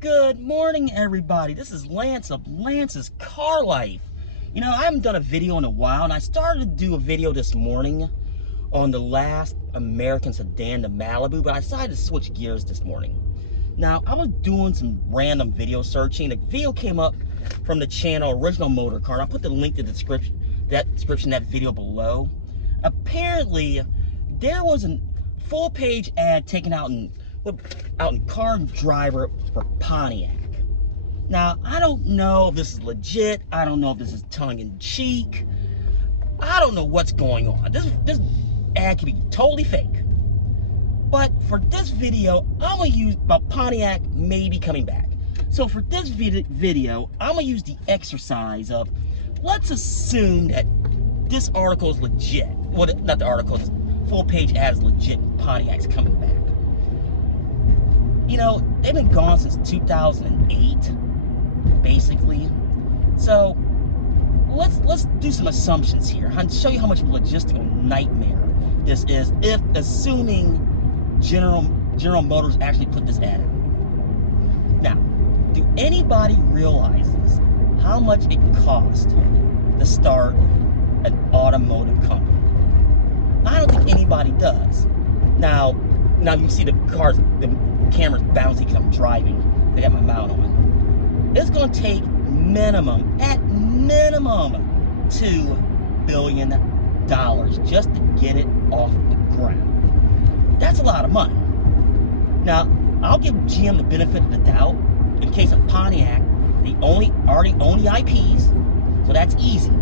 Good morning, everybody. This is Lance of Lance's Car Life. You know, I haven't done a video in a while, and I started to do a video this morning on the last American sedan, the Malibu, but I decided to switch gears this morning. Now, I was doing some random video searching. The video came up from the channel Original Motor Car, and I'll put the link to the description of that video below. Apparently, there was a full-page ad taken out in Car Driver for Pontiac. Now, I don't know if this is legit. I don't know if this is tongue-in-cheek. I don't know what's going on. This ad could be totally fake. But for this video, I'm going to use about Pontiac maybe coming back. So for this video, I'm going to use the exercise of, let's assume that this article is legit. Well, not the article, this full-page ad is legit. Pontiac's coming back. You know, they've been gone since 2008, basically. So let's do some assumptions here and show you how much of a logistical nightmare this is, if assuming General Motors actually put this ad out. Now, do anybody realize how much it costs to start an automotive company? I don't think anybody does. Now you see the cars, the camera's bouncy because I'm driving. They got my mount on. It's going to take at minimum, $2 billion just to get it off the ground. That's a lot of money. Now, I'll give GM the benefit of the doubt. In case of Pontiac, they already own the IPs, so that's easy.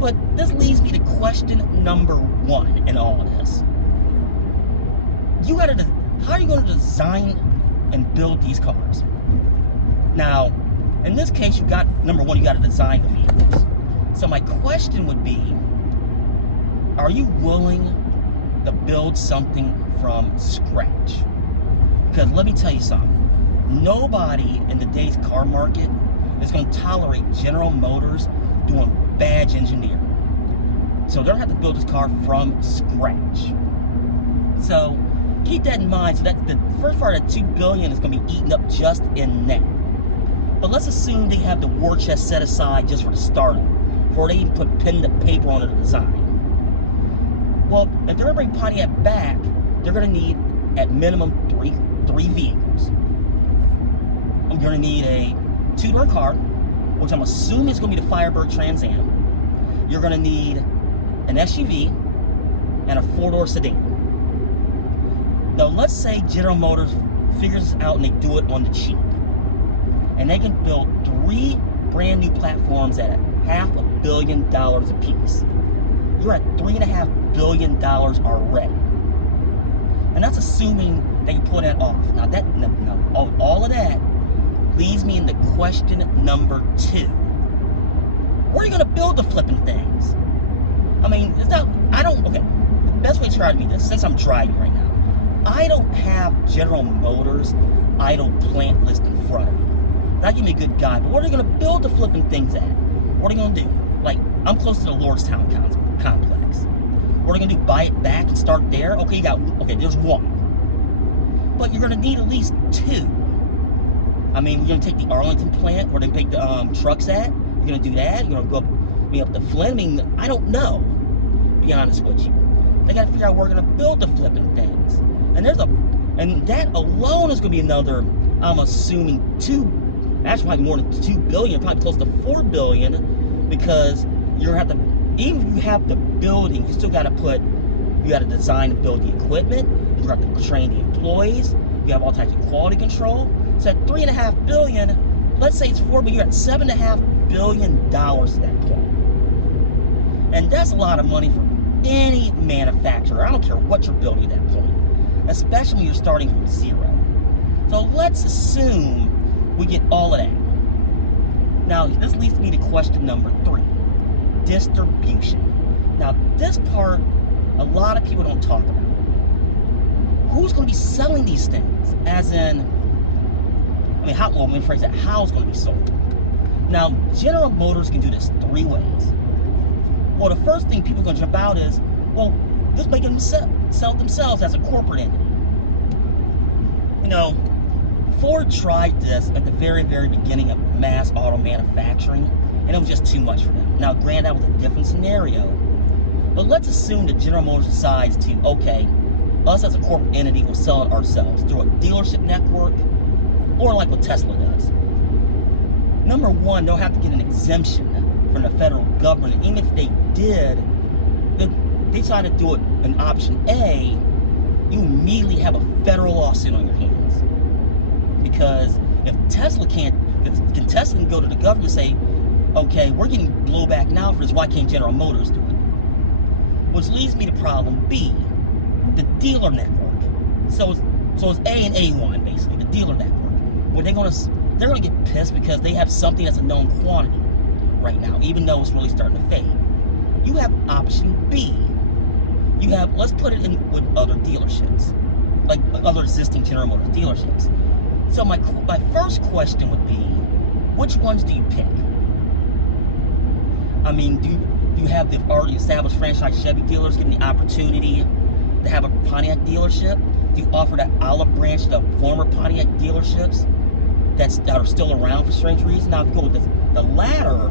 But this leads me to question number one in all of this. How are you going to design and build these cars? Now, in this case, number one, you got to design the vehicles. So my question would be, are you willing to build something from scratch? Because let me tell you something. Nobody in today's car market is going to tolerate General Motors doing badge engineering. So they're going to have to build this car from scratch. So keep that in mind. So that the first part of that $2 billion is going to be eaten up just in that. But let's assume they have the war chest set aside just for the startup, before they even put pen to paper on the design. Well, if they're going to bring Pontiac back, they're going to need at minimum three vehicles. I'm going to need a two-door car, which I'm assuming is going to be the Firebird Trans Am. You're going to need an SUV and a four-door sedan. Now, let's say General Motors figures this out and they do it on the cheap. And they can build 3 brand new platforms at $500 million a piece. You're at $3.5 billion already. And that's assuming they can pull that off. Now, all of that leads me into question number 2. Where are you going to build the flipping things? I mean, okay, the best way to describe me this, since I'm driving right now, I don't have General Motors idle plant list in front of me. That'll give me a good guide, but where are you going to build the flipping things at? What are you going to do? Like, I'm close to the Lordstown complex. What are you going to do, buy it back and start there? Okay, there's 1. But you're going to need at least 2. I mean, you're going to take the Arlington plant where they make the trucks at. You're going to do that. You're going to go up to Flint. I mean, I don't know, to be honest with you. They got to figure out where we're going to build the flipping things. And that alone is going to be another, I'm assuming, actually more than $2 billion, probably close to $4 billion, because you're going to have to, even if you have the building, you still got to design and build the equipment. You have to train the employees. You have all types of quality control. So at $3.5 billion, let's say it's $4 billion, you're at $7.5 billion at that point. And that's a lot of money for any manufacturer. I don't care what you're building at that point, especially when you're starting from zero. So let's assume we get all of that. Now, this leads me to question number 3, distribution. Now, this part, a lot of people don't talk about. Who's going to be selling these things? As in, how it's going to be sold. Now, General Motors can do this 3 ways. Well, the first thing people are going to jump out is, well, just make them sell it themselves as a corporate entity. You know, Ford tried this at the very, very beginning of mass auto manufacturing, and it was just too much for them. Now, granted, that was a different scenario, but let's assume that General Motors decides to, okay, us as a corporate entity will sell it ourselves through a dealership network, or like what Tesla does. Number one, they'll have to get an exemption from the federal government. And even if they did, if they decide to do it in option A, you immediately have a federal lawsuit on your hands. Because if Tesla can Tesla go to the government and say, okay, we're getting blowback now for this, why can't General Motors do it? Which leads me to problem B, the dealer network. So it's A and A1, basically, the dealer network. Where they're gonna get pissed because they have something that's a known quantity right now, even though it's really starting to fade. You have option B. You have, let's put it in with other dealerships, like other existing General Motors dealerships. So my first question would be, which ones do you pick? I mean, do you have the already established franchise Chevy dealers getting the opportunity to have a Pontiac dealership? Do you offer that olive branch to former Pontiac dealerships that are still around for strange reasons? Now, if you go with the latter,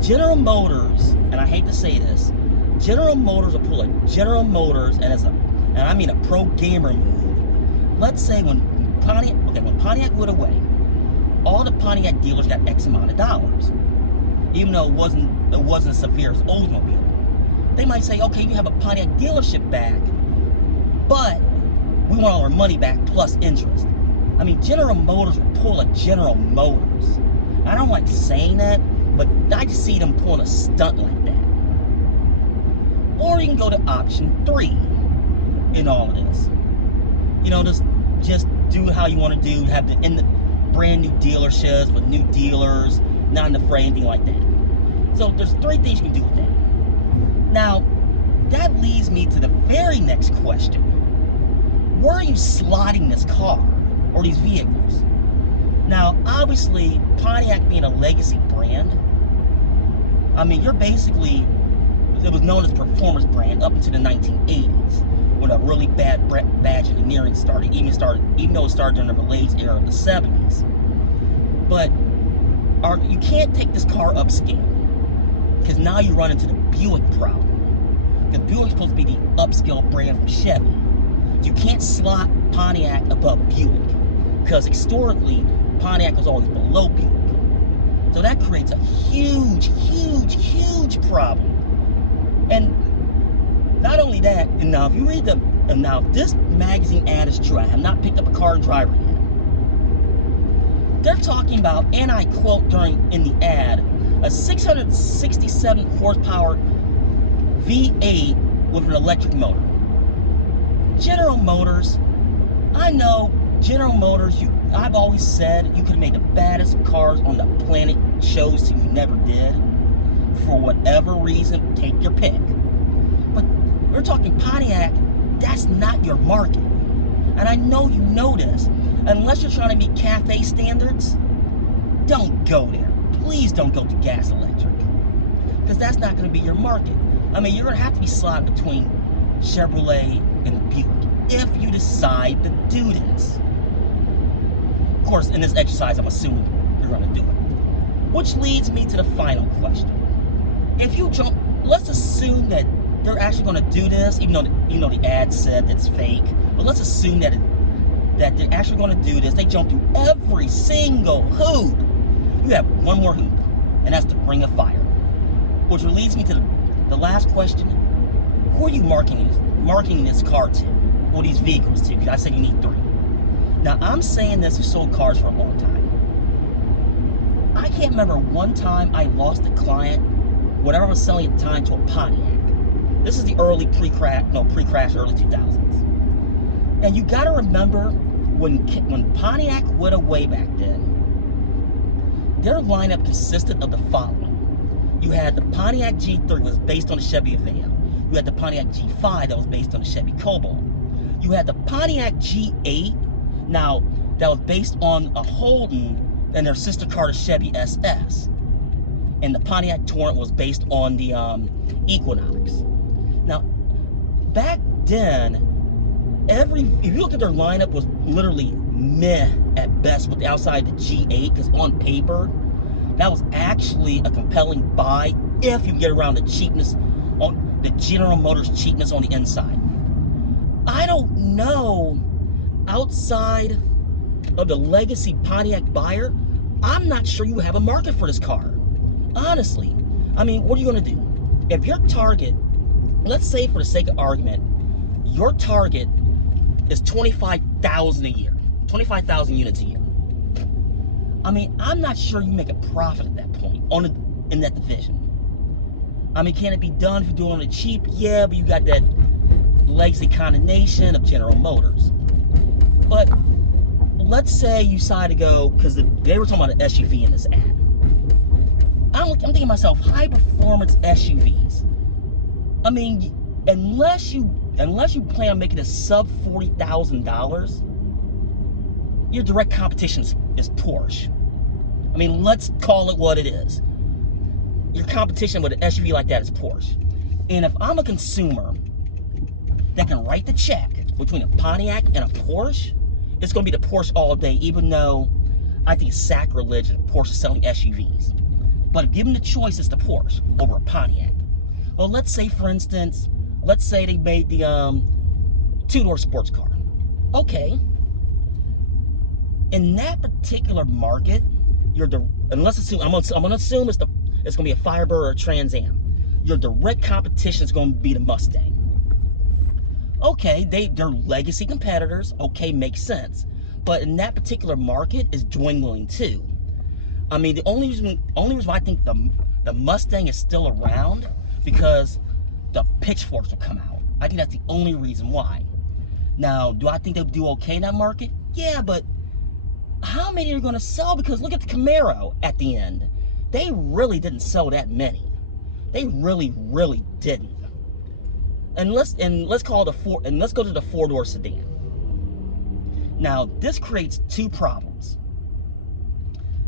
General Motors, and I hate to say this, General Motors will pull a General Motors, and I mean a pro gamer move. Let's say when Pontiac went away, all the Pontiac dealers got X amount of dollars, even though it wasn't as severe as Oldsmobile. They might say, okay, you have a Pontiac dealership back, but we want all our money back plus interest. I mean, General Motors will pull a General Motors. I don't like saying that, but I just see them pulling a stunt like that. Or you can go to option 3 in all of this. You know, just do how you want to do, have the brand new dealerships with new dealers, not in the fray, anything like that. So there's 3 things you can do with that. Now, that leads me to the very next question. Where are you slotting this car or these vehicles? Now, obviously, Pontiac being a legacy brand, I mean, you're basically, it was known as performance brand up into the 1980s when a really bad badge engineering started, even though it started during the Malaise era of the 70s. But you can't take this car upscale, because now you run into the Buick problem. Because Buick's supposed to be the upscale brand from Chevy. You can't slot Pontiac above Buick, because historically, Pontiac was always below Buick. So that creates a huge, huge, huge problem. And not only that, and now if you read now if this magazine ad is true, I have not picked up a car and driver yet. They're talking about, and I quote in the ad, a 667 horsepower V8 with an electric motor. General Motors, I know General Motors, I've always said you could have made the baddest cars on the planet, chose to, you never did. For whatever reason, take your pick. But we're talking Pontiac, that's not your market. And I know you know this. Unless you're trying to meet cafe standards, don't go there. Please don't go to gas electric. Because that's not going to be your market. I mean, you're going to have to be slotted between Chevrolet and Buick if you decide to do this. Of course, in this exercise, I'm assuming you're going to do it. Which leads me to the final question. If you jump, let's assume that they're actually going to do this, even though the ad said that's fake. But let's assume that they're actually going to do this. They jump through every single hoop. You have one more hoop, and that's the Ring of Fire. Which leads me to the last question. Who are you marketing this car to, or these vehicles to? Because I said you need 3. Now, I'm saying this, who sold cars for a long time. I can't remember one time I lost a client, whatever I was selling at the time, to a Pontiac. This is the early pre-crash, early 2000s. And you got to remember, when Pontiac went away back then, their lineup consisted of the following. You had the Pontiac G3, that was based on the Chevy Aveo. You had the Pontiac G5, that was based on the Chevy Cobalt. You had the Pontiac G8, now, that was based on a Holden and their sister car, the Chevy SS. And the Pontiac Torrent was based on the Equinox. Now, back then, if you look at their lineup, was literally meh at best with the outside the G8, because on paper, that was actually a compelling buy if you get around the cheapness, on the General Motors cheapness on the inside. I don't know, outside of the legacy Pontiac buyer, I'm not sure you have a market for this car. Honestly. I mean, what are you gonna do? If your target, let's say for the sake of argument, your target is 25,000 a year, 25,000 units a year. I mean, I'm not sure you make a profit at that point in that division. I mean, can it be done if you're doing it cheap? Yeah, but you got that legacy condemnation of General Motors. But let's say you decide to go, because they were talking about an SUV in this ad. I'm thinking to myself, high performance SUVs. I mean, unless you plan on making a sub $40,000, your direct competition is Porsche. I mean, let's call it what it is. Your competition with an SUV like that is Porsche. And if I'm a consumer that can write the check between a Pontiac and a Porsche, it's going to be the Porsche all day, even though I think it's sacrilege that Porsche is selling SUVs. But if given the choice, it's the Porsche over a Pontiac. Well, let's say, for instance, let's say they made the two-door sports car. Okay. In that particular market, I'm gonna assume it's gonna be a Firebird or a Trans Am. Your direct competition is gonna be the Mustang. Okay, they're legacy competitors. Okay, makes sense. But in that particular market is dwindling too. I mean, the only reason why I think the Mustang is still around, because the pitchforks will come out. I think that's the only reason why. Now, do I think they'll do okay in that market? Yeah, but how many are going to sell? Because look at the Camaro at the end. They really didn't sell that many. They really, really didn't. And let's go to the four-door sedan. Now, this creates two problems.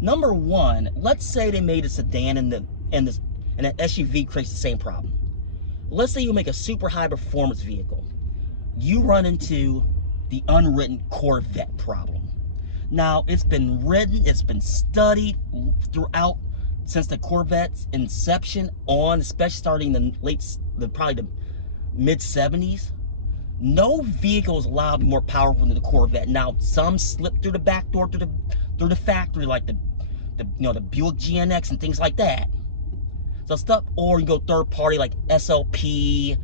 Number one, let's say they made a sedan and an SUV creates the same problem. Let's say you make a super high performance vehicle. You run into the unwritten Corvette problem. Now, it's been written, it's been studied throughout since the Corvette's inception on, especially starting probably the mid-70s. No vehicle is allowed to be more powerful than the Corvette. Now, some slip through the back door through the factory, like the Buick GNX and things like that. So stuff, or you go third party like SLP,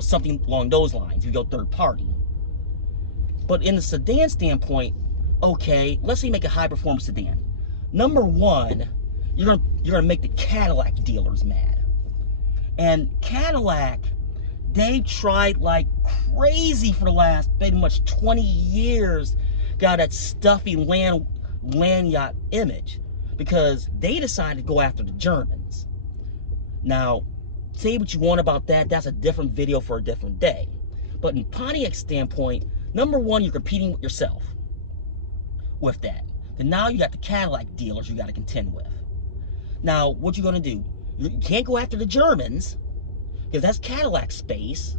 something along those lines. You go third party. But in the sedan standpoint, okay, let's say you make a high performance sedan. Number one, you're gonna make the Cadillac dealers mad. And Cadillac, they tried like crazy for the last pretty much 20 years, got that stuffy land yacht image, because they decided to go after the Germans. Now, say what you want about that, that's a different video for a different day. But in Pontiac's standpoint, number one, you're competing with yourself with that. Then now you got the Cadillac dealers you got to contend with. Now, what you gonna do? You can't go after the Germans, because that's Cadillac space.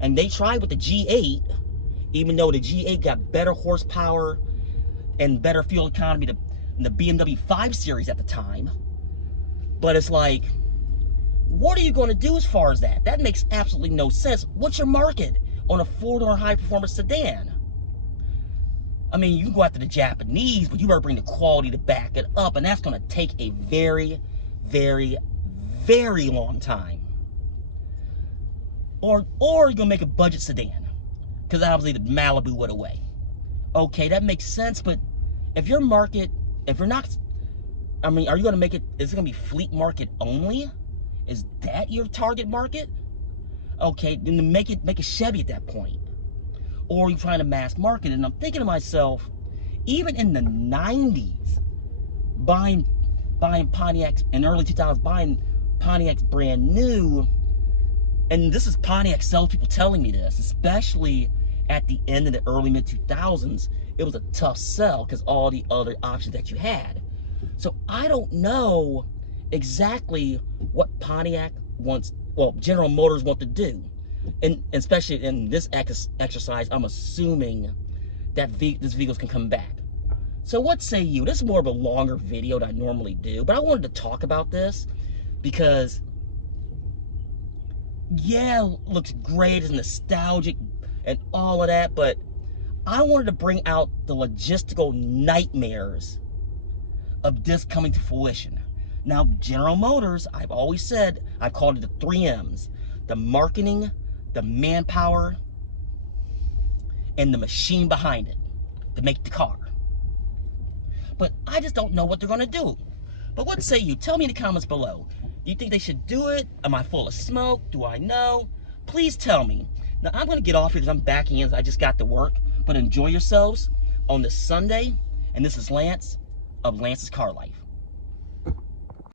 And they tried with the G8, even though the G8 got better horsepower and better fuel economy than the BMW 5 Series at the time. But it's like, what are you going to do as far as that? That makes absolutely no sense. What's your market on a four-door high-performance sedan? I mean, you can go after the Japanese, but you better bring the quality to back it up, and that's going to take a very, very, very long time. Or you're going to make a budget sedan, because obviously the Malibu went away. Okay, that makes sense, but if your market, if you're not, I mean, are you going to make it, is it going to be fleet market only? Is that your target market? Okay, then make a Chevy at that point. Or you're trying to mass market. And I'm thinking to myself, even in the 90s, buying Pontiacs, in early 2000s, buying Pontiacs brand new, and this is Pontiac sales people telling me this, especially at the end of the early mid-2000s, it was a tough sell because all the other options that you had. So I don't know exactly what Pontiac wants, well, General Motors want to do. And especially in this exercise, I'm assuming that this vehicle's can come back. So what say you? This is more of a longer video than I normally do, but I wanted to talk about this because, yeah, it looks great, it's nostalgic and all of that, but I wanted to bring out the logistical nightmares of this coming to fruition. Now, General Motors, I've always said, I've called it the 3 M's: the marketing, the manpower, and the machine behind it to make the car. But I just don't know what they're gonna do. But what say you? Tell me in the comments below. Do you think they should do it? Am I full of smoke? Do I know? Please tell me. Now, I'm gonna get off here because I'm backing in. I just got to work. But enjoy yourselves on this Sunday. And this is Lance of Lance's Car Life.